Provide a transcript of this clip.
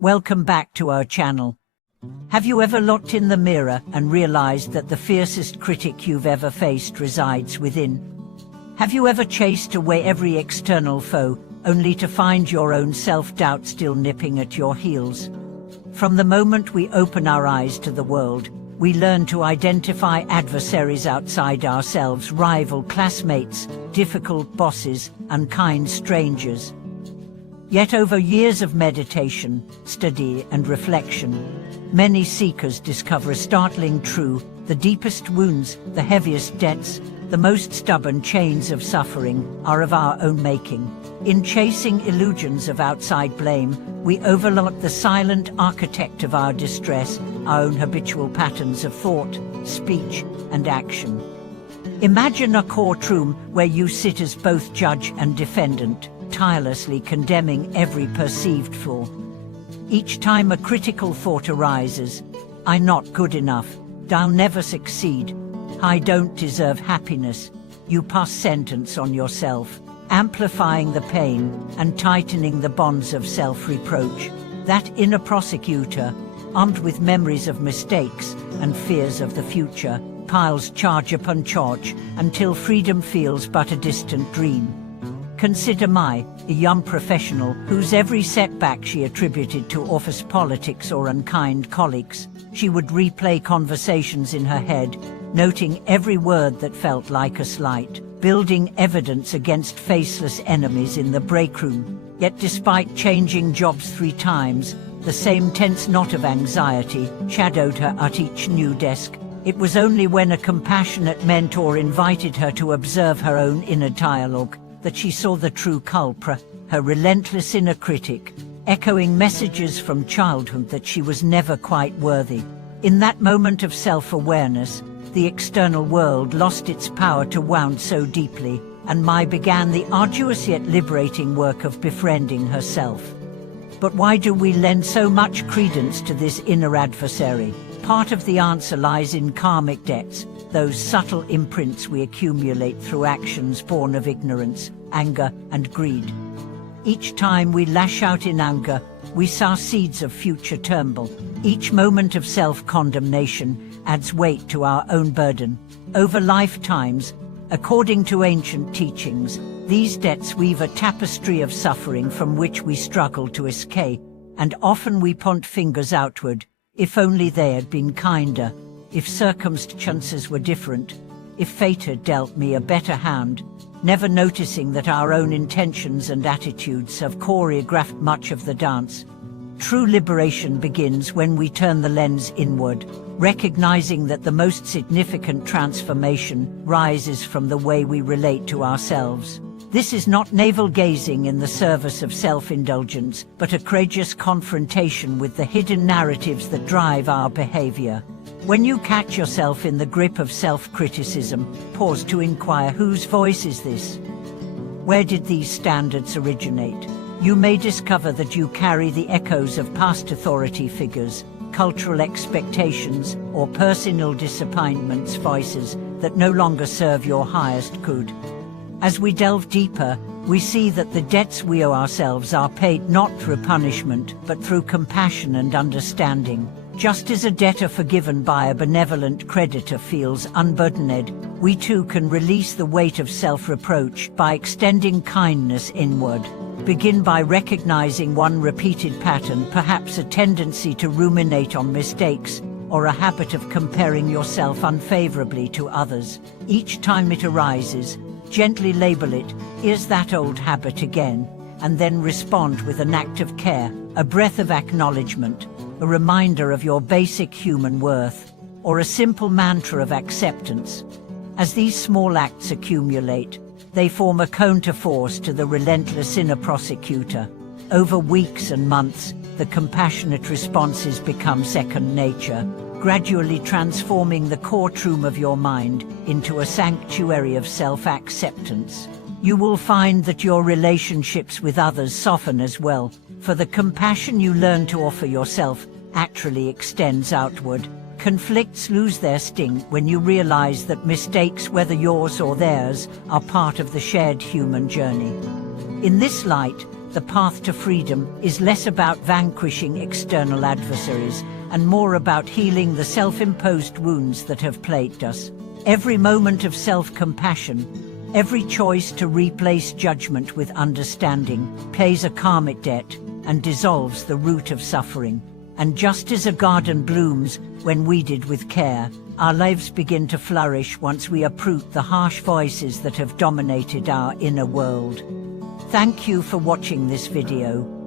Welcome back to our channel. Have you ever looked in the mirror and realized that the fiercest critic you've ever faced resides within? Have you ever chased away every external foe, only to find your own self-doubt still nipping at your heels? From the moment we open our eyes to the world, we learn to identify adversaries outside ourselves, rival classmates, difficult bosses, unkind strangers. Yet over years of meditation, study and reflection, many seekers discover a startling truth: the deepest wounds, the heaviest debts, the most stubborn chains of suffering are of our own making. In chasing illusions of outside blame, we overlook the silent architect of our distress, our own habitual patterns of thought, speech, and action. Imagine a courtroom where you sit as both judge and defendant, tirelessly condemning every perceived flaw. Each time a critical thought arises, "I'm not good enough, I'll never succeed, I don't deserve happiness," you pass sentence on yourself, amplifying the pain and tightening the bonds of self-reproach. That inner prosecutor, armed with memories of mistakes and fears of the future, piles charge upon charge until freedom feels but a distant dream. Consider a young professional whose every setback she attributed to office politics or unkind colleagues. She would replay conversations in her head, noting every word that felt like a slight, building evidence against faceless enemies in the break room. Yet despite changing jobs 3 times, the same tense knot of anxiety shadowed her at each new desk. It was only when a compassionate mentor invited her to observe her own inner dialogue that she saw the true culprit, her relentless inner critic, echoing messages from childhood that she was never quite worthy. In that moment of self-awareness, the external world lost its power to wound so deeply, and Mai began the arduous yet liberating work of befriending herself. But why do we lend so much credence to this inner adversary? Part of the answer lies in karmic debts, those subtle imprints we accumulate through actions born of ignorance, anger, and greed. Each time we lash out in anger, we sow seeds of future turmoil. Each moment of self-condemnation adds weight to our own burden. Over lifetimes, according to ancient teachings, these debts weave a tapestry of suffering from which we struggle to escape, and often we point fingers outward. If only they had been kinder, if circumstances were different, if fate had dealt me a better hand, never noticing that our own intentions and attitudes have choreographed much of the dance. True liberation begins when we turn the lens inward, recognizing that the most significant transformation rises from the way we relate to ourselves. This is not navel-gazing in the service of self-indulgence, but a courageous confrontation with the hidden narratives that drive our behavior. When you catch yourself in the grip of self-criticism, pause to inquire, whose voice is this? Where did these standards originate? You may discover that you carry the echoes of past authority figures, cultural expectations, or personal disappointments, voices that no longer serve your highest good. As we delve deeper, we see that the debts we owe ourselves are paid not through punishment, but through compassion and understanding. Just as a debtor forgiven by a benevolent creditor feels unburdened, we too can release the weight of self-reproach by extending kindness inward. Begin by recognizing one repeated pattern, perhaps a tendency to ruminate on mistakes, or a habit of comparing yourself unfavorably to others. Each time it arises, gently label it, "Is that old habit again?" and then respond with an act of care, a breath of acknowledgement, a reminder of your basic human worth, or a simple mantra of acceptance. As these small acts accumulate, they form a counterforce to the relentless inner prosecutor. Over weeks and months, the compassionate responses become second nature, gradually transforming the courtroom of your mind into a sanctuary of self-acceptance. You will find that your relationships with others soften as well, for the compassion you learn to offer yourself actually extends outward. Conflicts lose their sting when you realize that mistakes, whether yours or theirs, are part of the shared human journey. In this light, the path to freedom is less about vanquishing external adversaries and more about healing the self-imposed wounds that have plagued us. Every moment of self-compassion, every choice to replace judgment with understanding, pays a karmic debt and dissolves the root of suffering. And just as a garden blooms when weeded with care, our lives begin to flourish once we uproot the harsh voices that have dominated our inner world. Thank you for watching this video.